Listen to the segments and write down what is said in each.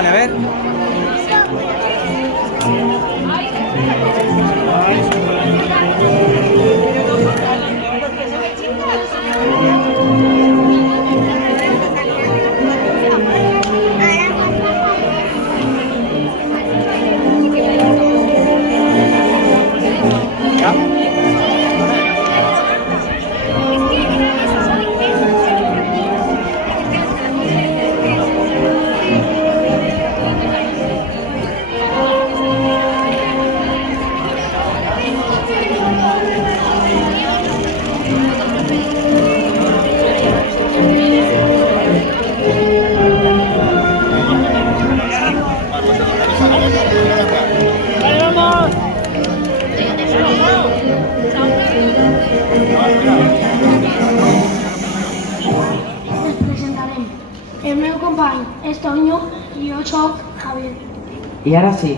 Vale, a ver. Les presentarem. El meu company és Toño i jo soc Javier. I ara sí,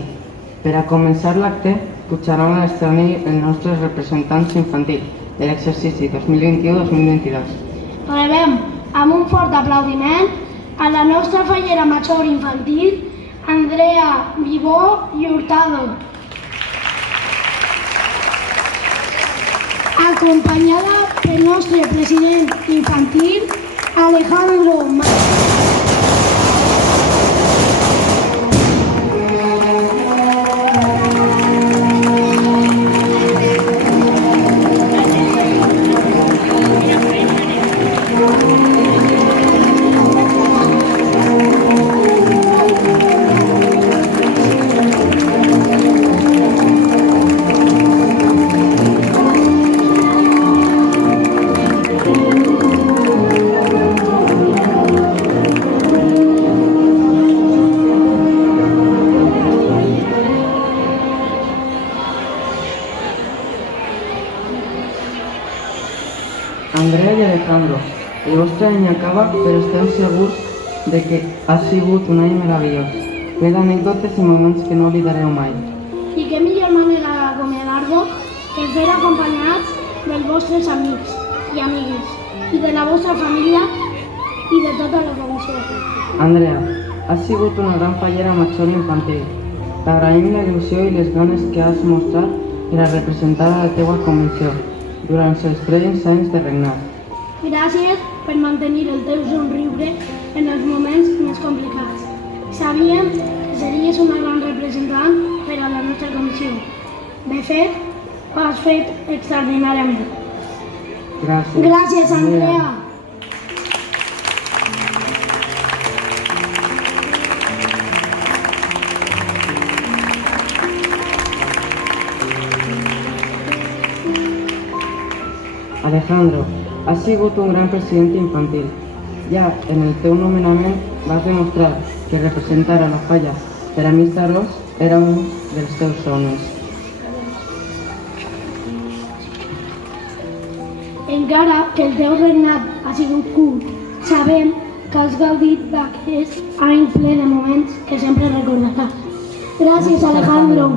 per a començar l'acte, pujaran a l'escenari els nostres representants infantils de l'exercici 2021-2022. Rebem amb un fort aplaudiment a la nostra fallera major infantil, Andrea Vivó i Hurtado, acompanyada pel nostre president infantil, Alejandro Andrea i Alejandro, el vostre any acaba, però estem segurs de que ha sigut un any meravellós, ple d'anècdotes i moments que no oblidareu mai. I que millor manera d'acomiadar-vos que fer acompanyats dels vostres amics i amigues i de la vostra família i de tota la comissió. Andrea, has sigut una gran fallera major infantil. T'agraïm la il·lusió i les ganes que has mostrat per a representar a la teua comissió durant els 3 anys de regnat. Gràcies per mantenir el teu somriure en els moments més complicats. Sabíem que series una gran representant per a la nostra comissió. De fet, ho has fet extraordinàriament. Gràcies. Gràcies, Andrea. Alejandro, has sigut un gran president infantil. Ja en el teu nomenament vas demostrar que representar a la falla per a Miss-Arros era un dels teus somnis. Encara que el teu regnat ha sigut curt, sabem que has gaudit d'aquest any ple de moments que sempre recordaràs. Gràcies, Alejandro.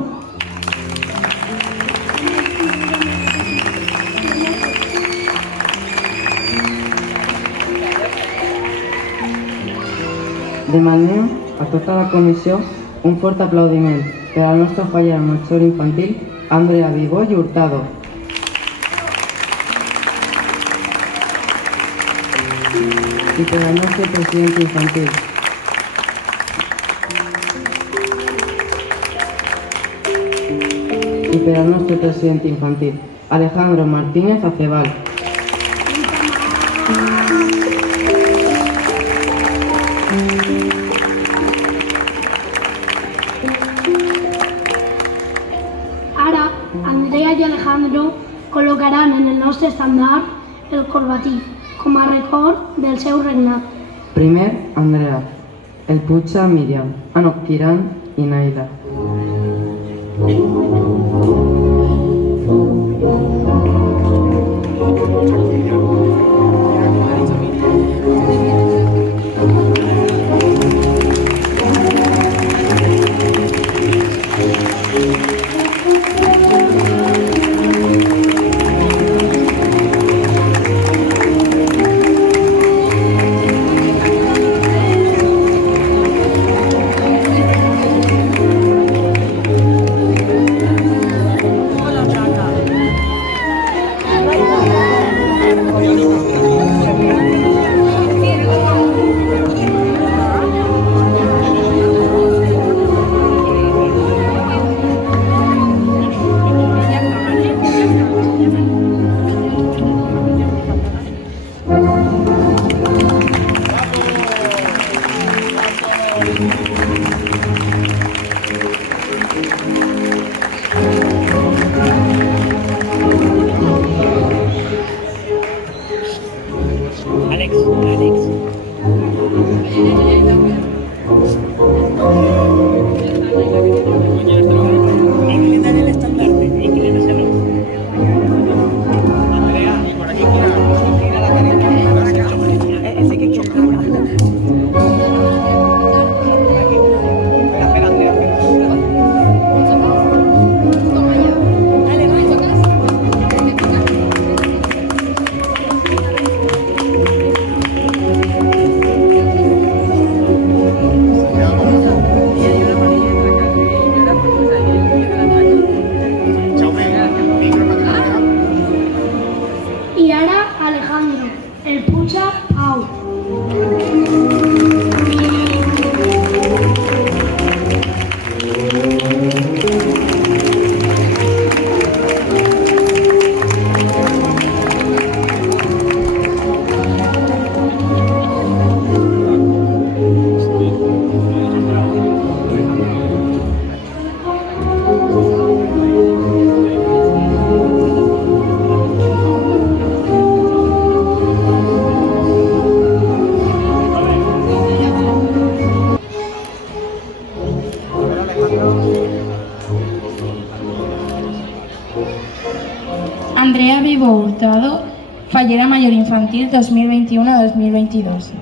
Demanem a tota la comissió un fort aplaudiment per a la nostra fallera major infantil, Andrea Vivó i Hurtado. I per al nostre president infantil. I per al nostre president infantil, Alejandro Martínez Acebal. Ara, Andrea i Alejandro col·locaran en el nostre estandard el corbatí, com a record del seu regnat. Primer, Andrea, el Puig Miriam, Anoctiran i Naila. Andrea Vivo Hurtado, Fallera Mayor Infantil 2021-2022.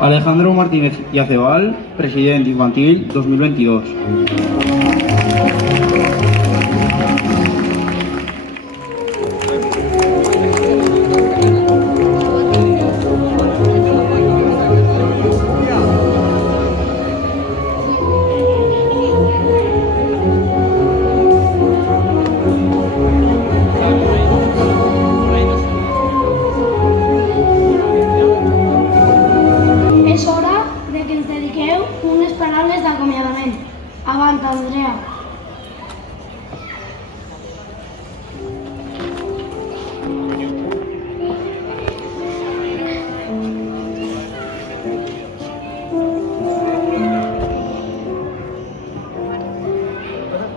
Alejandro Martínez Yacebal, Presidente Infantil 2022. És hora de que ens dediqueu unes paraules d'acomiadament. Avant, Andrea.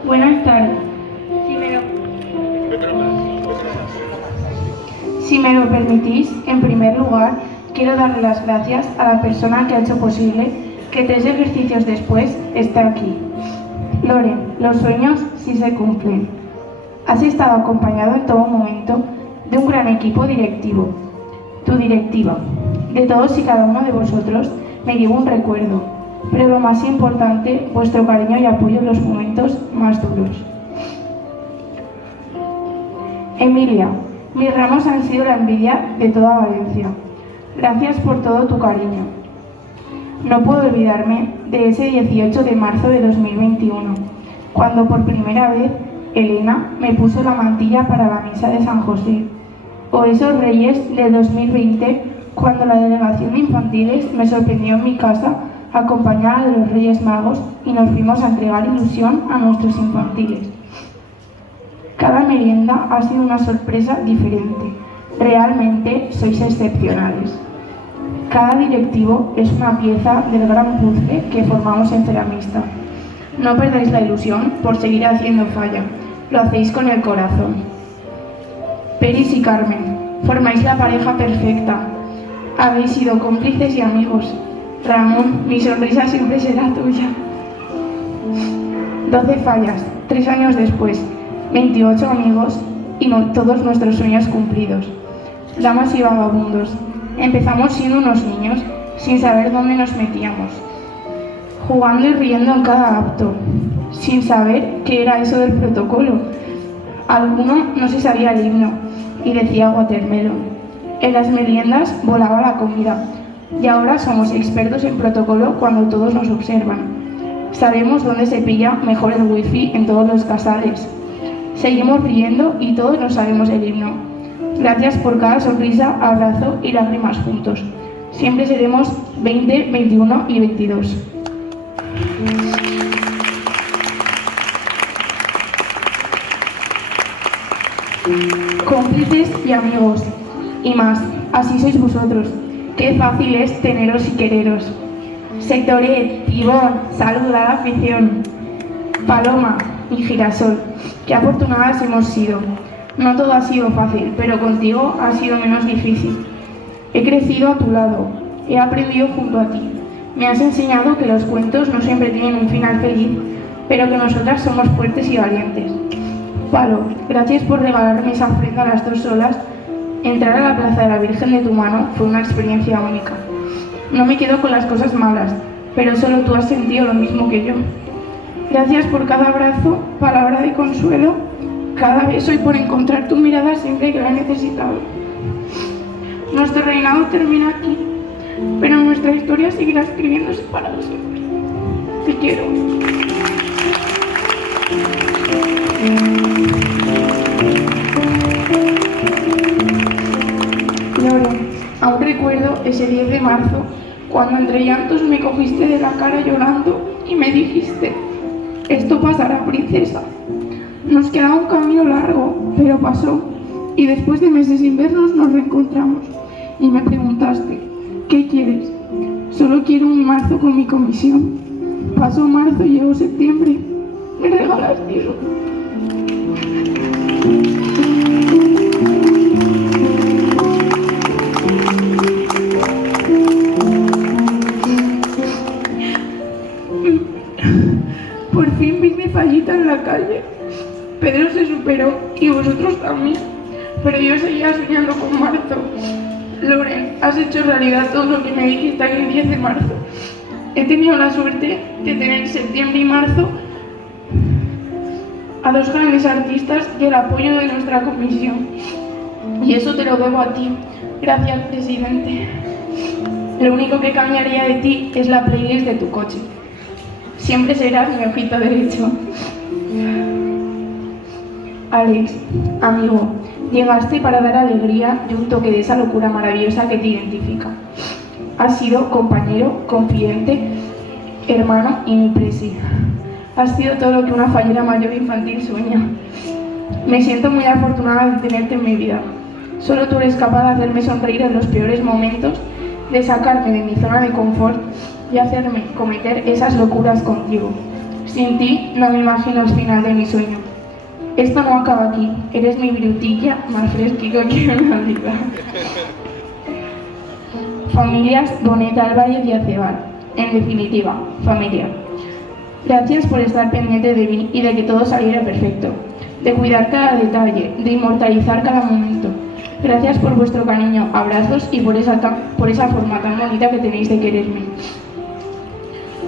Buenas tardes. Si me lo permitís, en primer lugar, quiero darle las gracias a la persona que ha hecho posible que 3 ejercicios después esté aquí. Loren, los sueños sí se cumplen. Has estado acompañado en todo momento de un gran equipo directivo, tu directiva. De todos y cada uno de vosotros me llevo un recuerdo, pero lo más importante, vuestro cariño y apoyo en los momentos más duros. Emilia, mis ramos han sido la envidia de toda Valencia. Gracias por todo tu cariño. No puedo olvidarme de ese 18 de marzo de 2021, cuando por primera vez Elena me puso la mantilla para la misa de San José, o esos Reyes de 2020, cuando la delegación de infantiles me sorprendió en mi casa acompañada de los Reyes Magos y nos fuimos a entregar ilusión a nuestros infantiles. Cada merienda ha sido una sorpresa diferente. Realmente sois excepcionales. Cada directivo es una pieza del gran puzzle que formamos en Ceramista. No perdáis la ilusión por seguir haciendo falla. Lo hacéis con el corazón. Peris y Carmen, formáis la pareja perfecta. Habéis sido cómplices y amigos. Ramón, mi sonrisa siempre será tuya. 12 fallas, 3 años después, 28 amigos y todos nuestros sueños cumplidos. Damas y vagabundos, empezamos siendo unos niños sin saber dónde nos metíamos, jugando y riendo en cada acto, sin saber qué era eso del protocolo. Alguno no se sabía el himno y decía watermelon. En las meriendas volaba la comida y ahora somos expertos en protocolo cuando todos nos observan. Sabemos dónde se pilla mejor el wifi en todos los casales. Seguimos riendo y todos nos sabemos el himno. Gracias por cada sonrisa, abrazo y lágrimas juntos. Siempre seremos 20, 21 y 22. Cómplices y amigos. Y más, así sois vosotros. Qué fácil es teneros y quereros. Sectoret, Tibón, saluda a la afición. Paloma y Girasol, qué afortunadas hemos sido. No todo ha sido fácil, pero contigo ha sido menos difícil. He crecido a tu lado, he aprendido junto a ti. Me has enseñado que los cuentos no siempre tienen un final feliz, pero que nosotras somos fuertes y valientes. Palo, gracias por regalarme esa ofrenda a las 2 solas. Entrar a la Plaza de la Virgen de tu mano fue una experiencia única. No me quedo con las cosas malas, pero solo tú has sentido lo mismo que yo. Gracias por cada abrazo, palabra de consuelo, cada beso y por encontrar tu mirada siempre que la he necesitado. Nuestro reinado termina aquí, pero nuestra historia seguirá escribiéndose para siempre. Te quiero. Lore, aún recuerdo ese 10 de marzo, cuando entre llantos me cogiste de la cara llorando y me dijiste: esto pasará, princesa. Nos quedaba un camino largo, pero pasó, y después de meses sin vernos nos reencontramos. Y me preguntaste: ¿qué quieres? Solo quiero un marzo con mi comisión. Pasó marzo y llegó septiembre. Me regalaste eso. día soñando con marzo. Loren, has hecho realidad todo lo que me dijiste aquel 10 de marzo. He tenido la suerte de tener en septiembre y marzo a dos grandes artistas y el apoyo de nuestra comisión. Y eso te lo debo a ti. Gracias, presidente. Lo único que cambiaría de ti es la playlist de tu coche. Siempre serás mi ojito derecho. Alex, amigo, llegaste para dar alegría y un toque de esa locura maravillosa que te identifica. Has sido compañero, confidente, hermano y mi presi. Has sido todo lo que una fallera mayor infantil sueña. Me siento muy afortunada de tenerte en mi vida. Solo tú eres capaz de hacerme sonreír en los peores momentos, de sacarme de mi zona de confort y hacerme cometer esas locuras contigo. Sin ti no me imagino el final de mi sueño. Esto no acaba aquí. Eres mi brutilla más fresquita que una vida. Familias Bonet, Álvarez y Acebal. En definitiva, familia. Gracias por estar pendiente de mí y de que todo saliera perfecto, de cuidar cada detalle, de inmortalizar cada momento. Gracias por vuestro cariño, abrazos y por esa forma tan bonita que tenéis de quererme.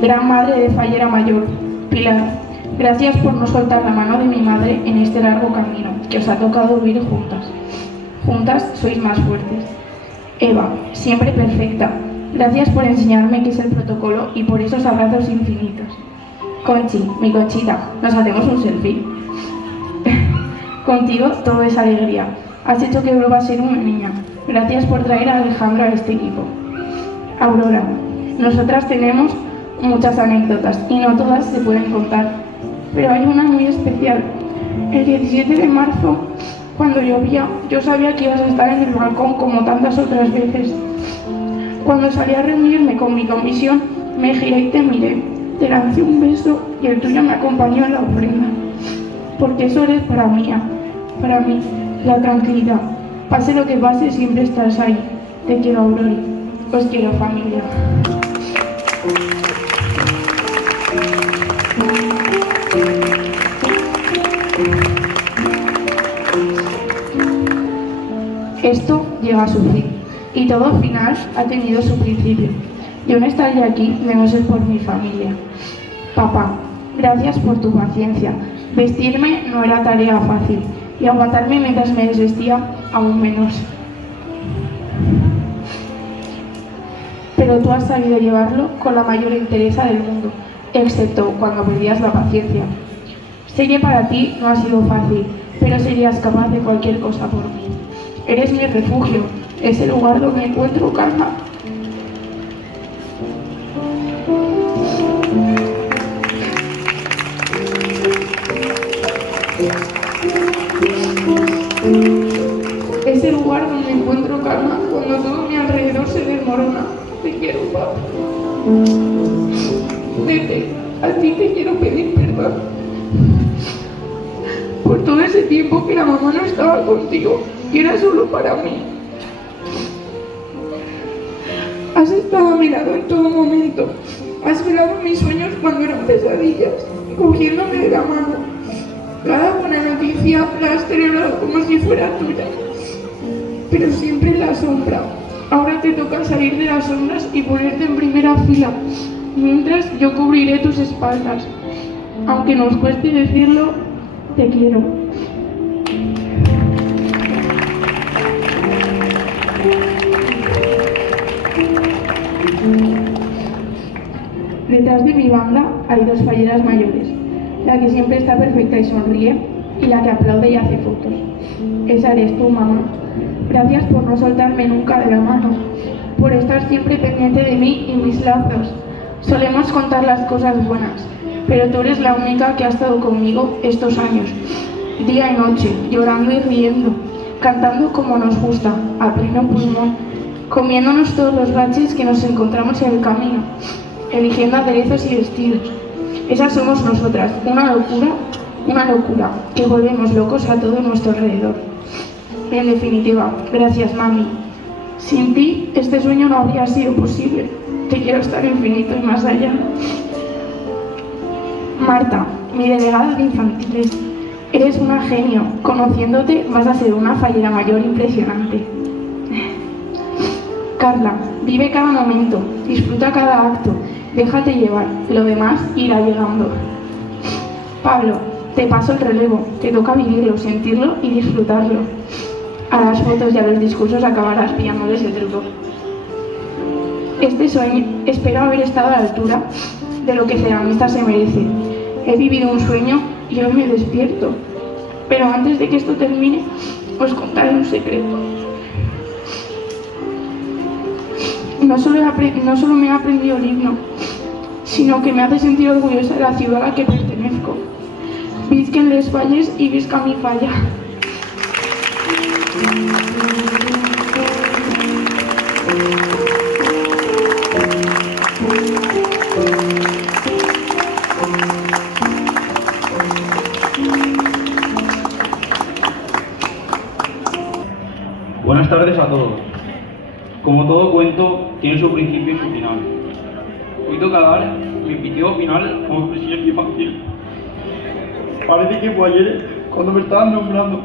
Gran madre de fallera mayor, Pilar, gracias por no soltar la mano de mi madre en este largo camino que os ha tocado vivir juntas. Juntas sois más fuertes. Eva, siempre perfecta, gracias por enseñarme qué es el protocolo y por esos abrazos infinitos. Conchi, mi Conchita, nos hacemos un selfie. Contigo todo es alegría. Has hecho que vuelva a ser una niña. Gracias por traer a Alejandro a este equipo. Aurora, nosotras tenemos muchas anécdotas y no todas se pueden contar, pero hay una muy especial. El 17 de marzo, cuando llovía, yo sabía que ibas a estar en el balcón como tantas otras veces. Cuando salí a reunirme con mi comisión, me giré y te miré, te lancé un beso y el tuyo me acompañó en la ofrenda. Porque eso eres para mí, la tranquilidad. Pase lo que pase, siempre estás ahí. Te quiero, Aurori. Os quiero, familia. Esto llega a su fin, y todo final ha tenido su principio. Yo no estaría aquí de no ser por mi familia. Papá, gracias por tu paciencia. Vestirme no era tarea fácil, y aguantarme mientras me desvestía aún menos. Pero tú has sabido llevarlo con la mayor entereza del mundo, excepto cuando perdías la paciencia. Sé que para ti no ha sido fácil, pero serías capaz de cualquier cosa por mí. Eres mi refugio, es el lugar donde encuentro calma. Es el lugar donde encuentro calma cuando todo mi alrededor se desmorona. Te quiero, papá. Vete, a ti te quiero pedir perdón por todo ese tiempo que la mamá no estaba contigo y era solo para mí. Has estado a mi lado en todo momento. Has velado mis sueños cuando eran pesadillas, cogiéndome de la mano. Cada buena noticia la has celebrado como si fuera tuya, pero siempre en la sombra. Ahora te toca salir de las sombras y ponerte en primera fila, mientras yo cubriré tus espaldas. Aunque nos cueste decirlo, te quiero. Detrás de mi banda hay dos falleras mayores, la que siempre está perfecta y sonríe, y la que aplaude y hace fotos. Esa eres tú, mamá. Gracias por no soltarme nunca de la mano, por estar siempre pendiente de mí y mis lazos. Solemos contar las cosas buenas, pero tú eres la única que ha estado conmigo estos años, día y noche, llorando y riendo, cantando como nos gusta, a pleno pulmón, comiéndonos todos los baches que nos encontramos en el camino, eligiendo aderezos y vestidos. Esas somos nosotras, una locura, que volvemos locos a todo nuestro alrededor. En definitiva, gracias, mami. Sin ti, este sueño no habría sido posible. Te quiero estar infinito y más allá. Marta, mi delegada de infantiles, Eres una genio. Conociéndote vas a ser una fallera mayor impresionante. Carla, vive cada momento, disfruta cada acto, déjate llevar, lo demás irá llegando. Pablo, te paso el relevo, te toca vivirlo, sentirlo y disfrutarlo. A las fotos y a los discursos acabarás pillándoles el truco. Este sueño, espero haber estado a la altura de lo que Ceramista se merece. He vivido un sueño y hoy me despierto. Pero antes de que esto termine, os contaré un secreto. No solo me he aprendido el himno, sino que me hace sentir orgullosa de la ciudad a la que pertenezco. Visquen les valles y visca mi falla. Buenas tardes a todos. Como todo cuento, tiene su principio y su final. Hoy toca dar mi pitido final como presidente infantil. Parece que fue ayer cuando me estaban nombrando.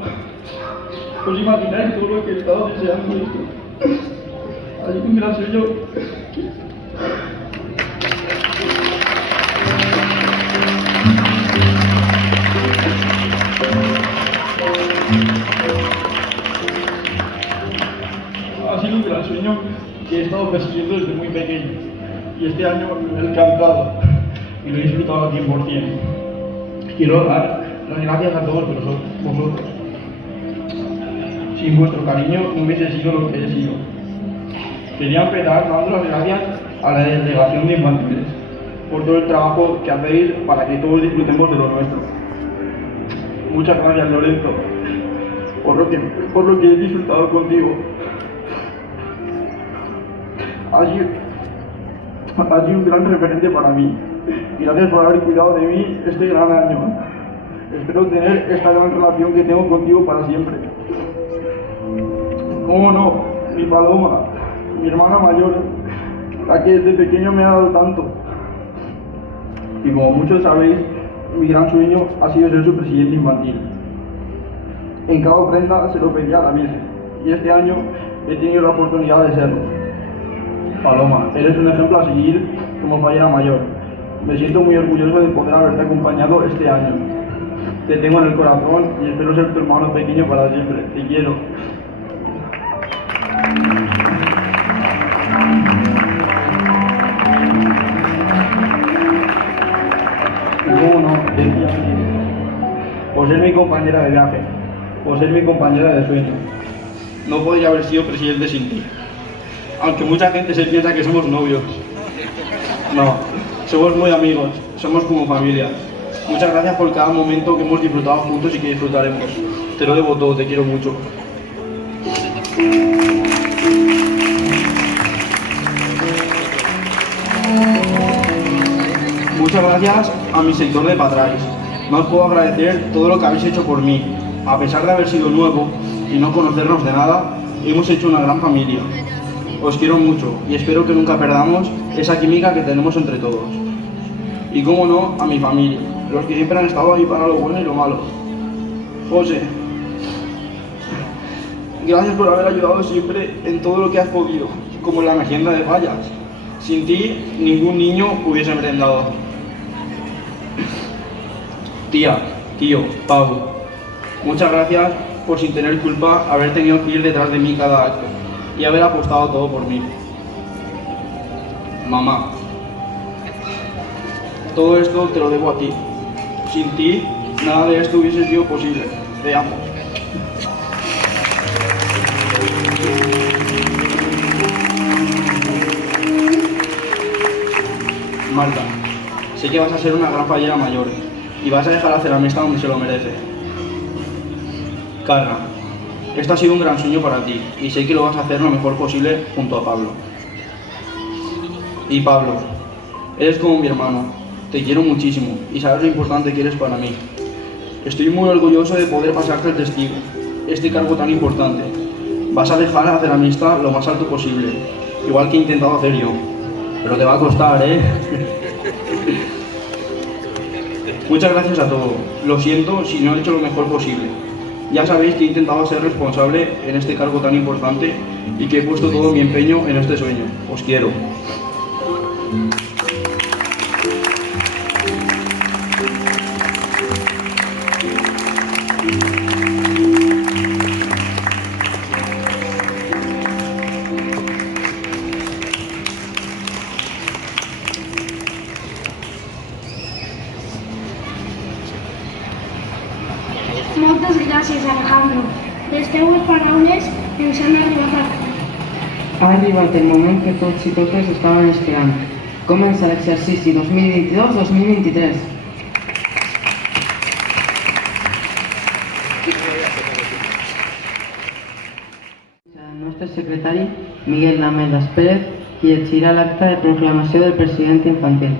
Pues imagináis todo lo que he estado deseando esto. Así que un gran sello. Ha sido un gran sueño que he estado persiguiendo desde muy pequeño. Y este año me he encantado y lo he disfrutado al 100%. Quiero dar las gracias a todos vosotros. Sin vuestro cariño no hubiese sido lo que he sido. Quería empezar dando las gracias a la delegación de infantiles por todo el trabajo que hacéis para que todos disfrutemos de lo nuestro. Muchas gracias, Lorenzo, por lo que he disfrutado contigo. Has sido un gran referente para mí. Y gracias por haber cuidado de mí este gran año. Espero tener esta gran relación que tengo contigo para siempre. ¿Cómo no? Mi Paloma, mi hermana mayor, la que desde pequeño me ha dado tanto. Y como muchos sabéis, mi gran sueño ha sido ser su presidente infantil. En cada ofrenda se lo pedía a la Virgen, y este año he tenido la oportunidad de serlo. Paloma, eres un ejemplo a seguir como fallera mayor. Me siento muy orgulloso de poder haberte acompañado este año. Te tengo en el corazón y espero ser tu hermano pequeño para siempre. Te quiero. ¿Cómo no? Decía por ser mi compañera de viaje, por ser mi compañera de sueño. No podría haber sido presidente sin ti. Aunque mucha gente se piensa que somos novios. No, somos muy amigos, somos como familia. Muchas gracias por cada momento que hemos disfrutado juntos y que disfrutaremos. Te lo debo todo, te quiero mucho. Muchas gracias a mi sector de Patrais. No os puedo agradecer todo lo que habéis hecho por mí. A pesar de haber sido nuevo y no conocernos de nada, hemos hecho una gran familia. Os quiero mucho y espero que nunca perdamos esa química que tenemos entre todos. Y cómo no, a mi familia, los que siempre han estado ahí para lo bueno y lo malo. José, gracias por haber ayudado siempre en todo lo que has podido, como en la merienda de fallas. Sin ti, ningún niño hubiese merendado. Tía, tío, Pablo, muchas gracias por, sin tener culpa, haber tenido que ir detrás de mí cada acto y haber apostado todo por mí. Mamá, todo esto te lo debo a ti. Sin ti, nada de esto hubiese sido posible. Te amo. Marta, sé que vas a ser una gran fallera mayor y vas a dejar a Ceramista donde se lo merece. Carla, esto ha sido un gran sueño para ti y sé que lo vas a hacer lo mejor posible junto a Pablo. Y Pablo, eres como mi hermano, te quiero muchísimo y sabes lo importante que eres para mí. Estoy muy orgulloso de poder pasarte el testigo, este cargo tan importante. Vas a dejar a Ceramista lo más alto posible, igual que he intentado hacer yo. Pero te va a costar, ¿eh? Muchas gracias a todos. Lo siento si no he hecho lo mejor posible. Ya sabéis que he intentado ser responsable en este cargo tan importante y que he puesto todo mi empeño en este sueño. Os quiero. Moltes gràcies, Alejandro. Les teues paraules ens han arribat a... Ha arribat el moment que tots i totes estaven esperant. Comença l'exercici 2022-2023. El nostre secretari, Miguel Lamelas Pérez, llegirà l'acta de proclamació del president infantil.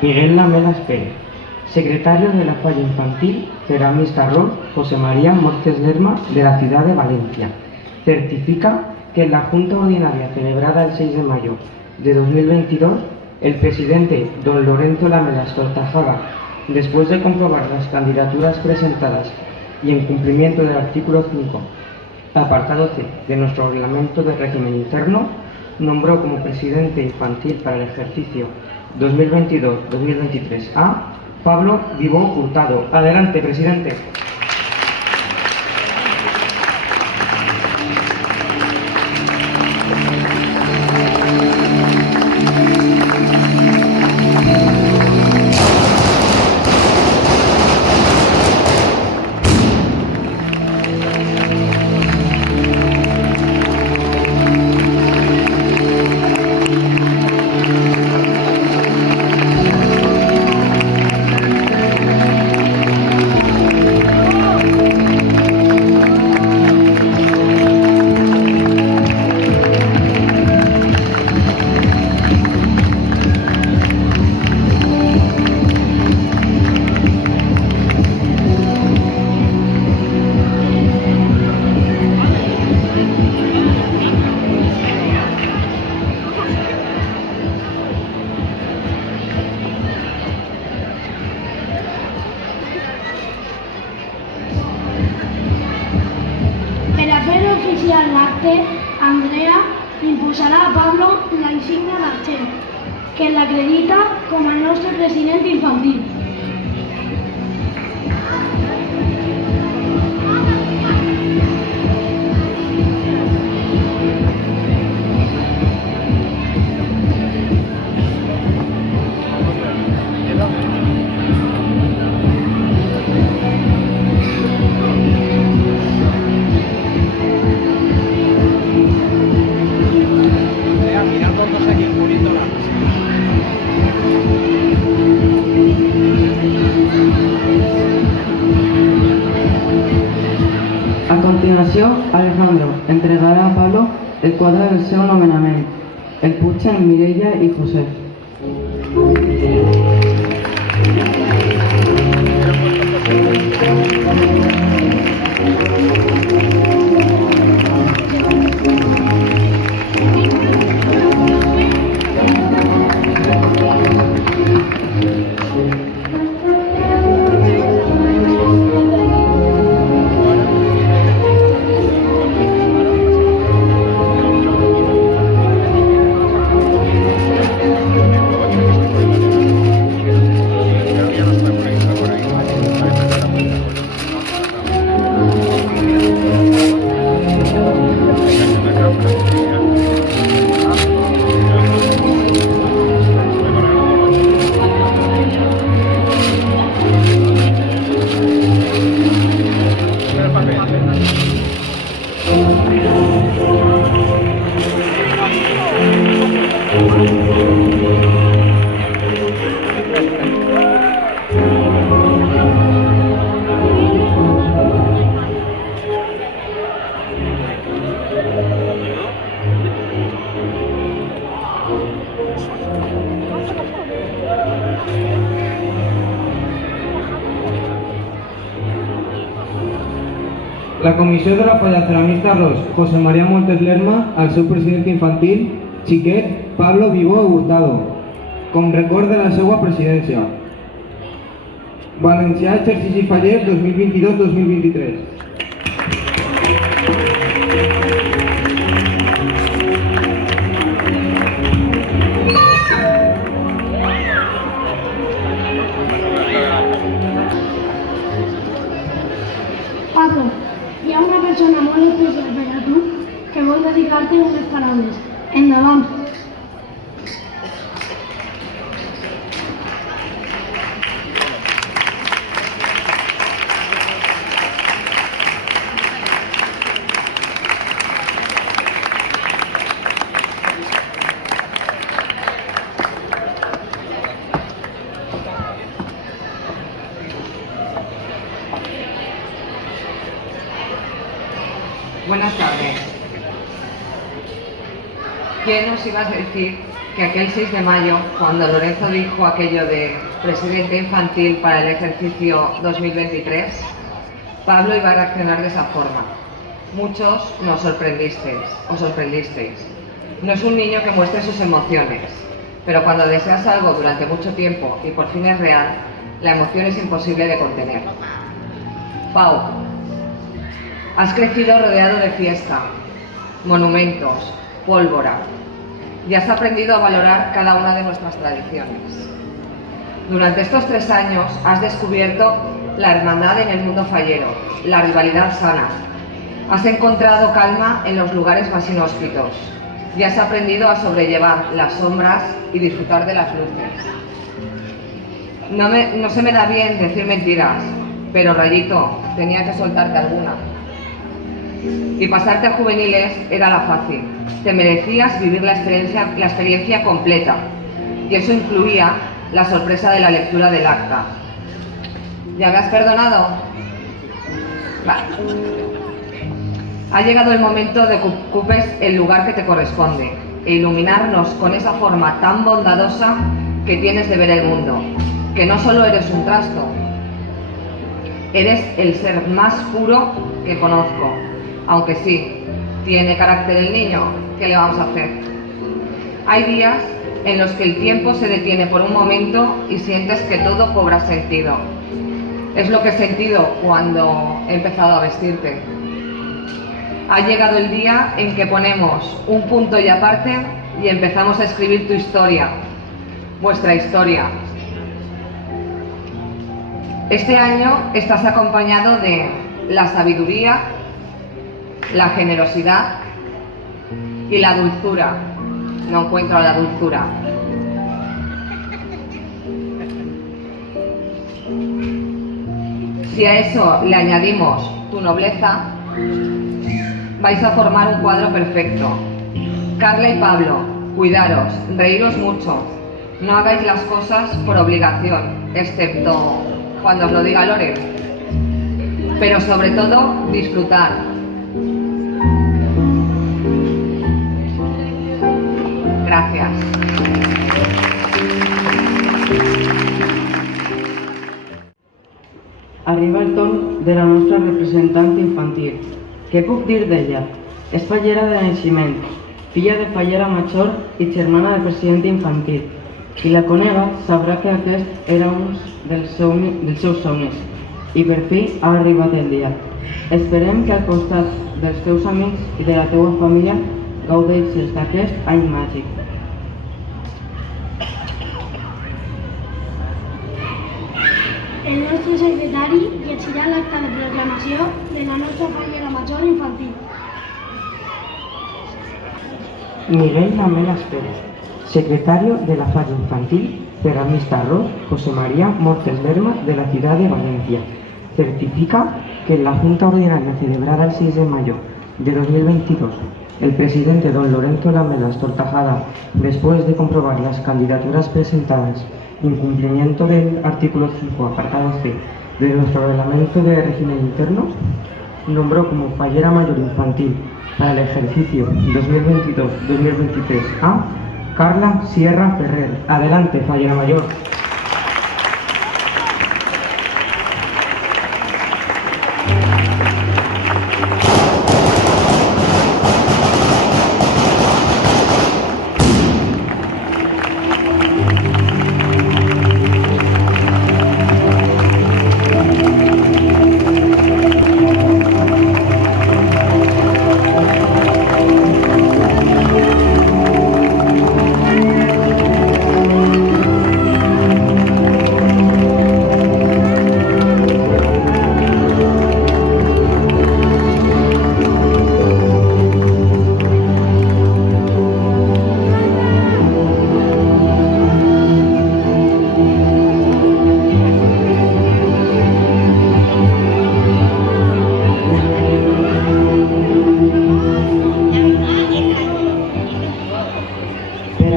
Miguel Lamelas Pérez, secretario de la Falla Infantil Ceramis Carroll José María Márquez Lerma de la ciudad de Valencia, certifica que en la Junta Ordinaria celebrada el 6 de mayo de 2022, el presidente don Lorenzo Lamelas Tortajada, después de comprobar las candidaturas presentadas y en cumplimiento del artículo 5, apartado C de nuestro reglamento de régimen interno, nombró como presidente infantil para el ejercicio 2022-2023 a Pablo Vivó Hurtado. Adelante, presidente. oficial l'acte, Andrea imposarà a Pablo la insígnia d'argent, que l'acredita com a nostre president infantil. A continuació, Alejandro entregarà a Pablo el quadre del seu nomenament. El pugen Mireia i Josep. La comissió de la Falla Ceramista Ros, José María Montes Lerma, al seu president infantil, xiquet Pablo Vivó Hurtado, com record de la seva presidència. Valencià exercici faller 2022-2023. Pablo, hi ha una persona molt especial per a tu que vol dedicar-te unes paraules. Endavant. Buenas tardes. ¿Quién nos iba a decir que aquel 6 de mayo, cuando Lorenzo dijo aquello de presidente infantil para el ejercicio 2023, Pablo iba a reaccionar de esa forma? Muchos nos sorprendisteis, os sorprendisteis. No es un niño que muestre sus emociones, pero cuando deseas algo durante mucho tiempo y por fin es real, la emoción es imposible de contener. Pau, has crecido rodeado de fiesta, monumentos, pólvora, y has aprendido a valorar cada una de nuestras tradiciones. Durante estos 3 años has descubierto la hermandad en el mundo fallero, la rivalidad sana. Has encontrado calma en los lugares más inhóspitos y has aprendido a sobrellevar las sombras y disfrutar de las luces. No se me da bien decir mentiras, pero Rayito, tenía que soltarte alguna. Y pasarte a juveniles era la fácil. Te merecías vivir la experiencia completa. Y eso incluía la sorpresa de la lectura del acta. ¿Ya me has perdonado? Vale. Ha llegado el momento de que ocupes el lugar que te corresponde e iluminarnos con esa forma tan bondadosa que tienes de ver el mundo. Que no solo eres un trasto, eres el ser más puro que conozco. Aunque sí, tiene carácter el niño, ¿qué le vamos a hacer? Hay días en los que el tiempo se detiene por un momento y sientes que todo cobra sentido. Es lo que he sentido cuando he empezado a vestirte. Ha llegado el día en que ponemos un punto y aparte y empezamos a escribir tu historia, vuestra historia. Este año estás acompañado de la sabiduría, la generosidad y la dulzura. No encuentro la dulzura. Si a eso le añadimos tu nobleza, vais a formar un cuadro perfecto. Carla y Pablo, cuidaros, reíros mucho. No hagáis las cosas por obligación, excepto cuando os lo diga Lore. Pero sobre todo, disfrutar. Gracias. Arriba el torn de la nostra representant infantil. Què puc dir d'ella? És fallera de naixement, filla de fallera major i germana de president infantil. Qui la conega sabrà que aquest era un dels seus somnis i per fi ha arribat el dia. Esperem que al costat dels teus amics i de la teua família gaudeixis d'aquest any màgic. El nostre secretari llegirà l'acta de proclamació de la nostra fallera major infantil. Miguel Lamelas Pérez, secretario de la Falla Infantil Ceramista Ros José María Montes Lerma de la ciudad de Valencia. Certifica que en la Junta Ordinaria celebrada el 6 de mayo de 2022, el presidente don Lorenzo Lamelas Tortajada, después de comprobar las candidaturas presentadas en cumplimiento del artículo 5, apartado C, de nuestro reglamento de régimen interno, nombró como fallera mayor infantil para el ejercicio 2022-2023 a Carla Sierra Ferrer. Adelante, fallera mayor.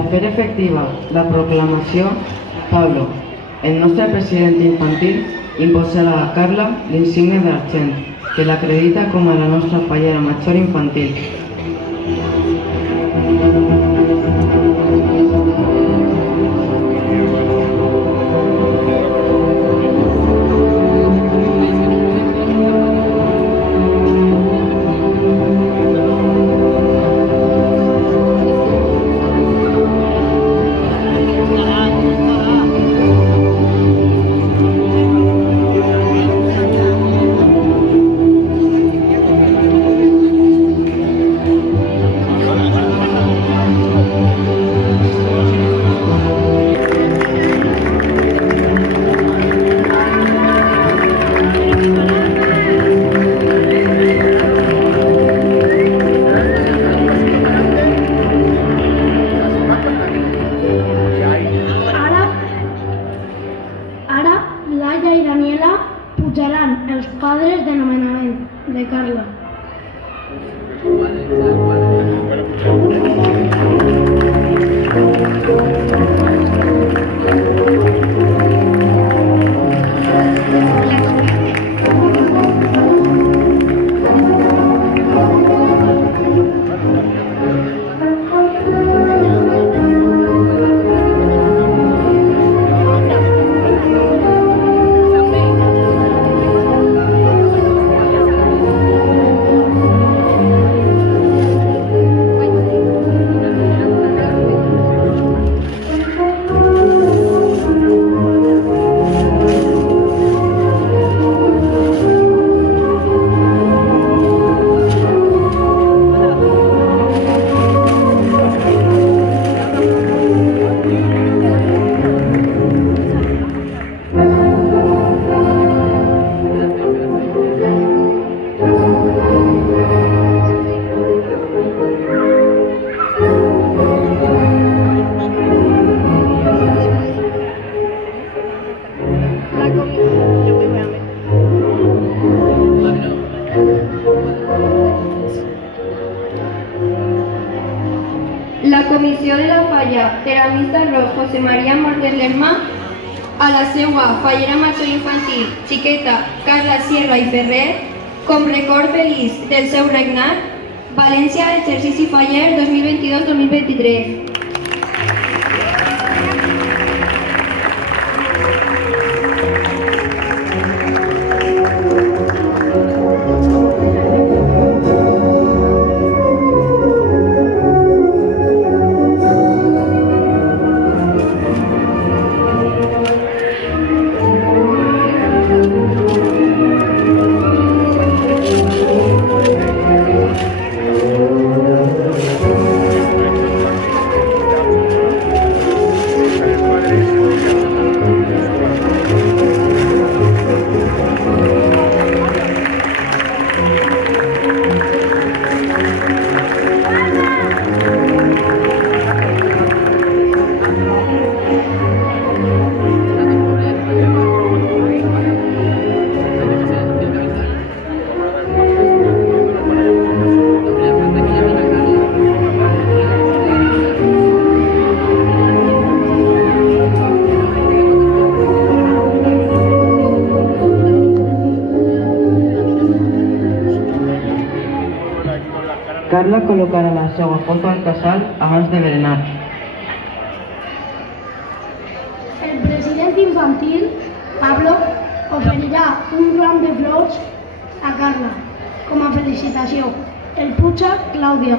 a fer efectiva la proclamació, Pablo, el nostre president infantil, imposarà a Carla l'insigne d'argent, que l'acredita com a la nostra fallera major infantil. Ara, Laia i Daniela pujaran els padres de nomenament de Carla. La comissió de la falla Teramista Ros José María Mortes Lerma, a la seua fallera major infantil xiqueta Carla Sierra i Ferrer, com record feliç del seu regnat, València, exercici faller 2022-2023. Carla col·locarà la seva foto al casal abans de berenar. El president infantil, Pablo, oferirà un ram de flors a Carla com a felicitació. El puja Clàudia.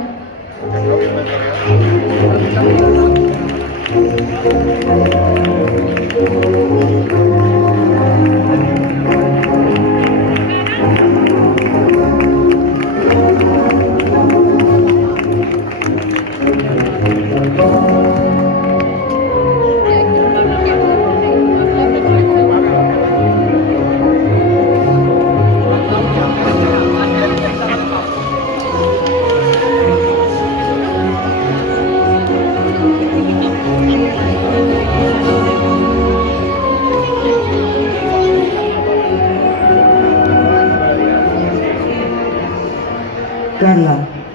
Carla,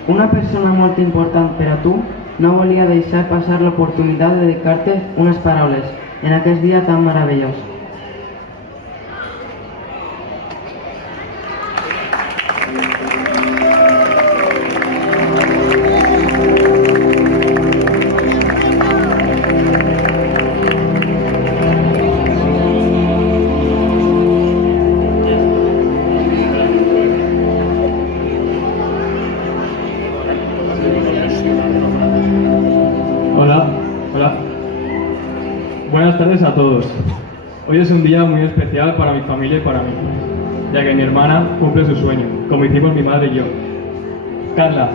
una persona molt important per a tu no volia deixar passar l'oportunitat de dedicar-te unes paraules en aquest dia tan meravellós. Hola, hola. Buenas tardes a todos. Hoy es un día muy especial para mi familia y para mí, ya que mi hermana cumple su sueño, como hicimos mi madre y yo. Carla,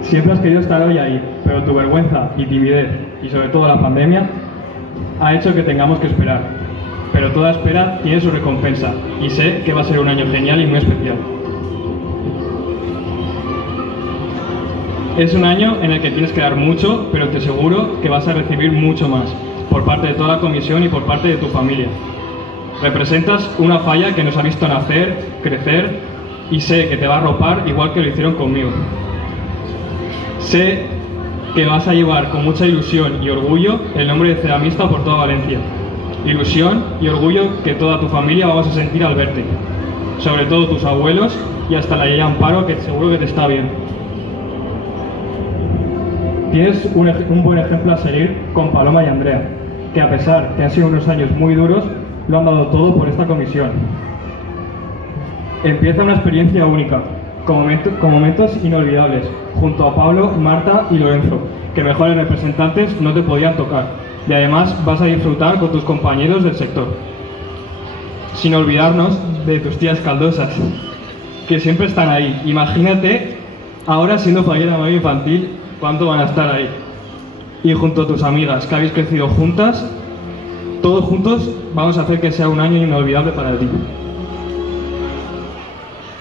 siempre has querido estar hoy ahí, pero tu vergüenza y timidez, y sobre todo la pandemia, ha hecho que tengamos que esperar. Pero toda espera tiene su recompensa, y sé que va a ser un año genial y muy especial. Es un año en el que tienes que dar mucho, pero te aseguro que vas a recibir mucho más, por parte de toda la comisión y por parte de tu familia. Representas una falla que nos ha visto nacer, crecer, y sé que te va a arropar igual que lo hicieron conmigo. Sé que vas a llevar con mucha ilusión y orgullo el nombre de ceramista por toda Valencia. Ilusión y orgullo que toda tu familia vamos a sentir al verte. Sobre todo tus abuelos y hasta la Yaya Amparo, que seguro que te está viendo. Tienes un buen ejemplo a seguir con Paloma y Andrea, que a pesar que han sido unos años muy duros, lo han dado todo por esta comisión. Empieza una experiencia única, con momentos inolvidables, junto a Pablo, Marta y Lorenzo, que mejores representantes no te podían tocar, y además vas a disfrutar con tus compañeros del sector. Sin olvidarnos de tus tías caldosas, que siempre están ahí. Imagínate, ahora siendo fallera mayor infantil, cuánto van a estar ahí. Y junto a tus amigas, que habéis crecido juntas, todos juntos vamos a hacer que sea un año inolvidable para ti.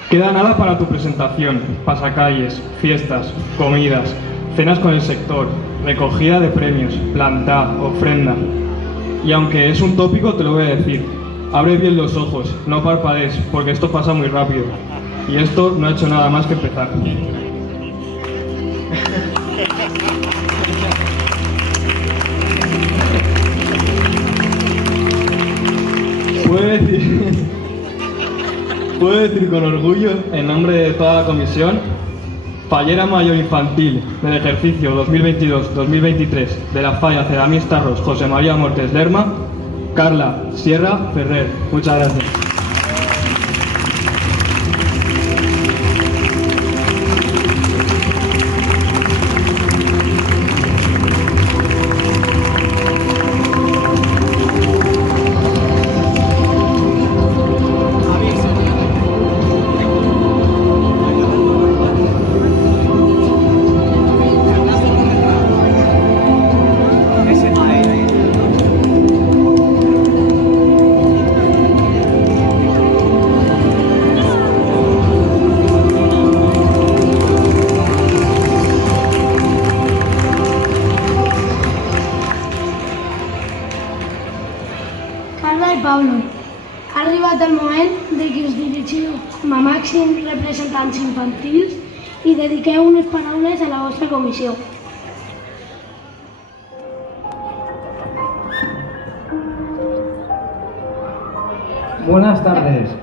Queda nada para tu presentación: pasacalles, fiestas, comidas, cenas con el sector, recogida de premios, plantá, ofrenda. Y aunque es un tópico, te lo voy a decir: abre bien los ojos, no parpadees, porque esto pasa muy rápido. Y esto no ha hecho nada más que empezar. Puedo decir con orgullo, en nombre de toda la comisión, fallera mayor infantil del ejercicio 2022-2023 de la falla Ceramista Ros José María Mortes Lerma, Carla Sierra Ferrer. Muchas gracias. Carla i Pablo, ha arribat el moment de que us dirigiu com a màxims representants infantils i dediqueu unes paraules a la vostra comissió. Buenas tardes,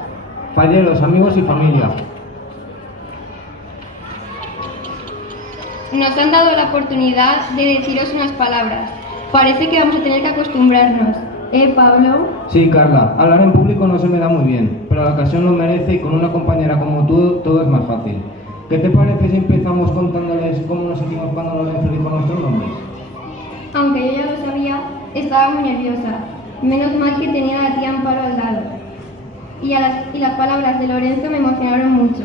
falleros, amigos y familia. Nos han dado la oportunidad de deciros unas palabras. Parece que vamos a tener que acostumbrarnos. Pablo? Sí, Carla, hablar en público no se me da muy bien, pero la ocasión lo merece y con una compañera como tú todo es más fácil. ¿Qué te parece si empezamos contándoles cómo nos sentimos cuando Lorenzo dijo nuestros nombres? Aunque yo ya lo sabía, estaba muy nerviosa. Menos mal que tenía a la tía Amparo al lado. Y las palabras de Lorenzo me emocionaron mucho.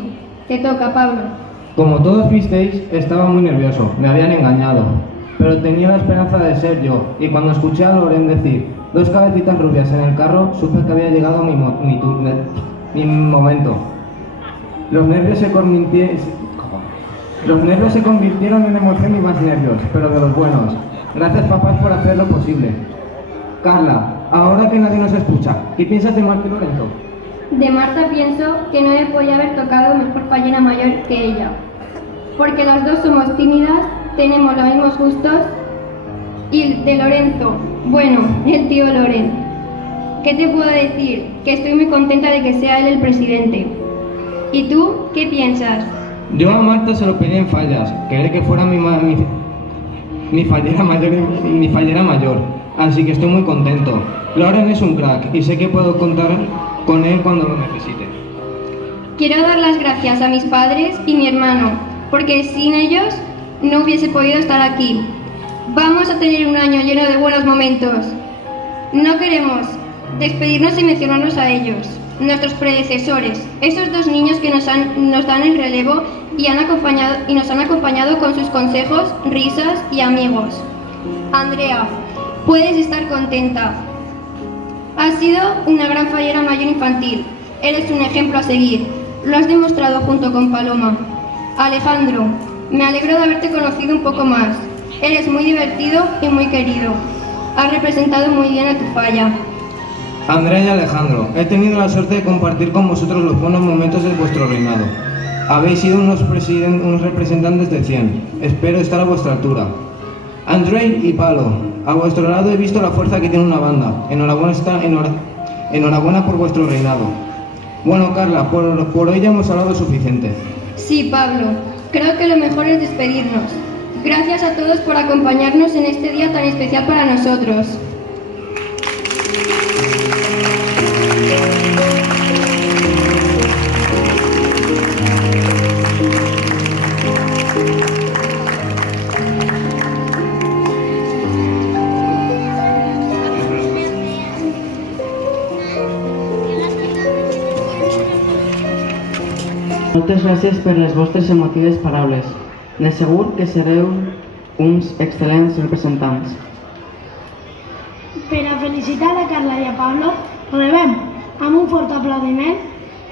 Te toca, Pablo. Como todos visteis, estaba muy nervioso, me habían engañado, pero tenía la esperanza de ser yo, y cuando escuché a Loren decir 2 cabecitas rubias en el carro, supe que había llegado mi momento. Los nervios se convirtieron en emoción y más nervios, pero de los buenos. Gracias, papás, por hacer lo posible. Carla, ahora que nadie nos escucha, ¿qué piensas de Marta y Lorenzo? De Marta pienso que no me podía haber tocado mejor fallera mayor que ella, porque las dos somos tímidas tenemos los mismos gustos. Y de Lorenzo, bueno, el tío Loren. ¿Qué te puedo decir? Que estoy muy contenta de que sea él el presidente. ¿Y tú qué piensas? Yo a Marta se lo pedí en Fallas, quería que fuera mi fallera mayor, así que estoy muy contento. Loren es un crack y sé que puedo contar con él cuando lo necesite. Quiero dar las gracias a mis padres y mi hermano, porque sin ellos no hubiese podido estar aquí. Vamos a tener un año lleno de buenos momentos. No queremos despedirnos sin mencionarnos a ellos, nuestros predecesores, esos dos niños que nos dan el relevo y nos han acompañado con sus consejos, risas y amigos. Andrea, puedes estar contenta. Has sido una gran fallera mayor infantil. Eres un ejemplo a seguir. Lo has demostrado junto con Paloma. Alejandro, me alegro de haberte conocido un poco más. Eres muy divertido y muy querido. Has representado muy bien a tu falla. Andrea y Alejandro, he tenido la suerte de compartir con vosotros los buenos momentos de vuestro reinado. Habéis sido unos representantes de 100. Espero estar a vuestra altura. Andrei y Palo, a vuestro lado he visto la fuerza que tiene una banda. Enhorabuena por vuestro reinado. Bueno, Carla, por hoy ya hemos hablado suficiente. Sí, Pablo, creo que lo mejor es despedirnos. Gracias a todos por acompañarnos en este día tan especial para nosotros. Moltes gràcies per les vostres emotives paraules. De segur que sereu uns excel·lents representants. Per a felicitar a Carla i a Pablo, rebem amb un fort aplaudiment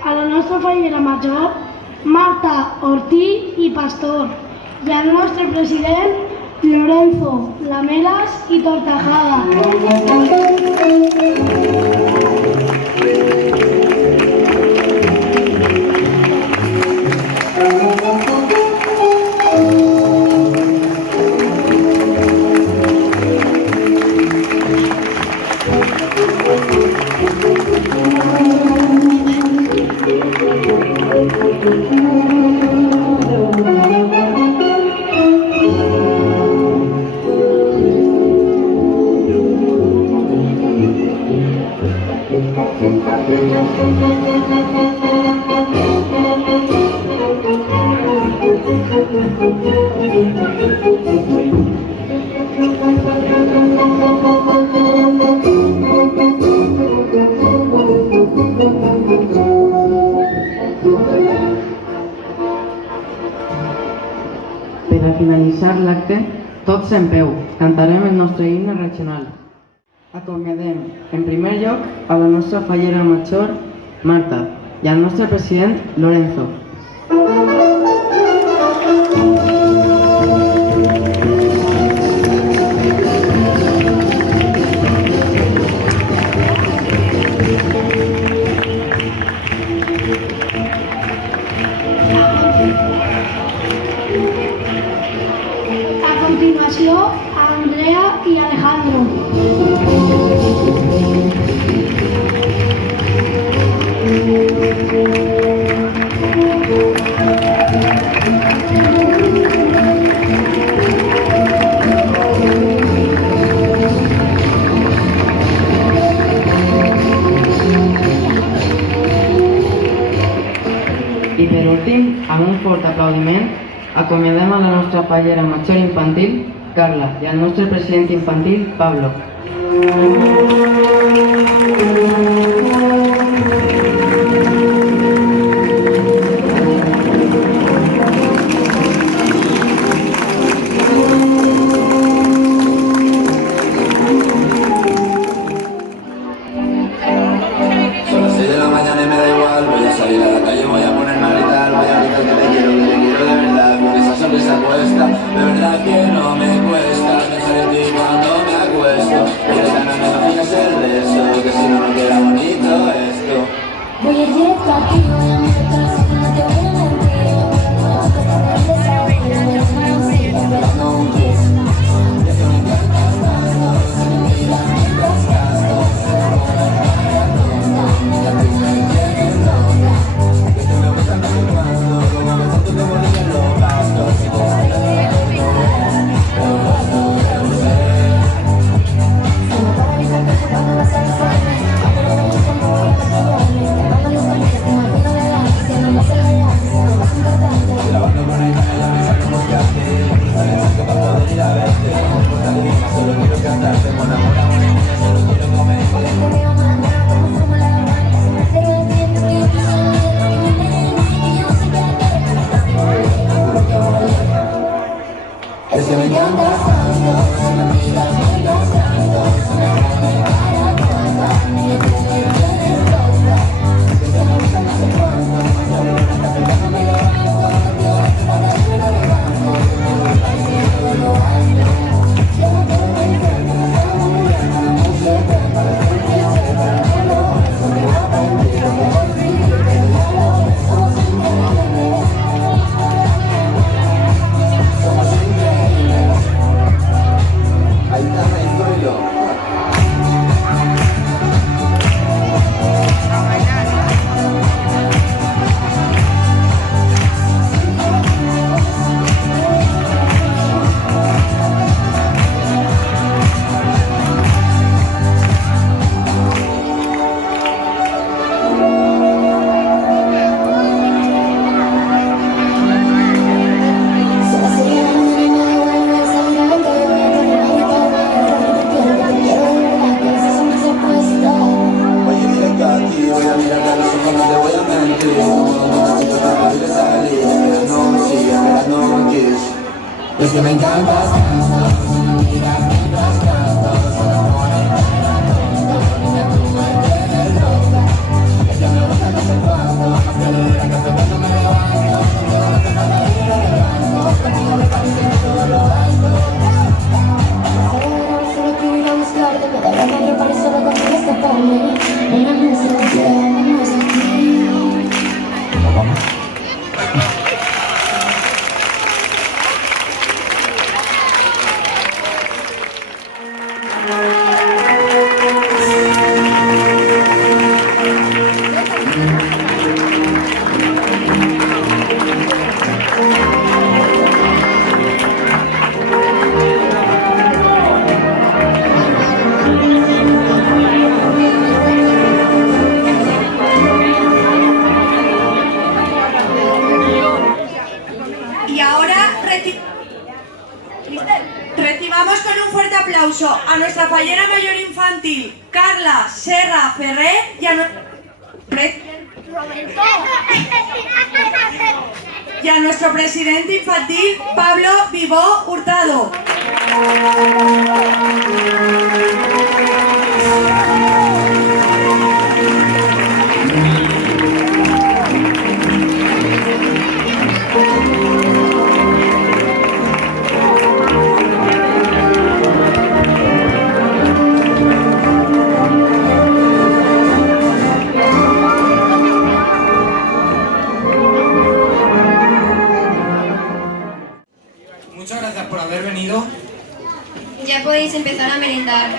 a la nostra fallera major, Marta Ortí i Pastor, i al nostre president, Lorenzo Lamelas i Tortajada. Per a finalitzar l'acte, tots en peu, cantarem el nostre himne regional. Acomiadem, en primer lloc, a la nostra fallera major, Marta, i al nostre president, Lorenzo. A continuació, a Andrea i Alejandro. I per últim, amb un fort aplaudiment, acomiadem a la nostra fallera major infantil, Carla, i al nostre president infantil, Pablo. Son las 6 de la mañana y me da igual. Voy a salir a la calle, voy a ponerme a gritar. Voy a gritar que te quiero de verdad. Con esa sonrisa puesta, de verdad que no me cuesta pensar en ti cuando me acuesto. Y de gana me imaginas el resto, que si no, no queda bonito. porque me encantas tanto. Mira mientras canto, solo por entera tonto. Niña, tú me tienes loca, que ya me gusta no sé cuánto. Más que lo diga que hace cuando me levanto, todo lo que cada día me levanto. Contigo me parece que todo lo alto. Solo quiero ir a buscarte, me da ganas de para solo contigo escaparme. Una vez se me quedamos aquí. Y ahora recibamos con un fuerte aplauso a nuestra fallera mayor infantil, Carla Serra Ferrer, y a nuestro presidente infantil, Pablo Vivó Hurtado. Muchas gracias por haber venido. Ya podéis empezar a merendar.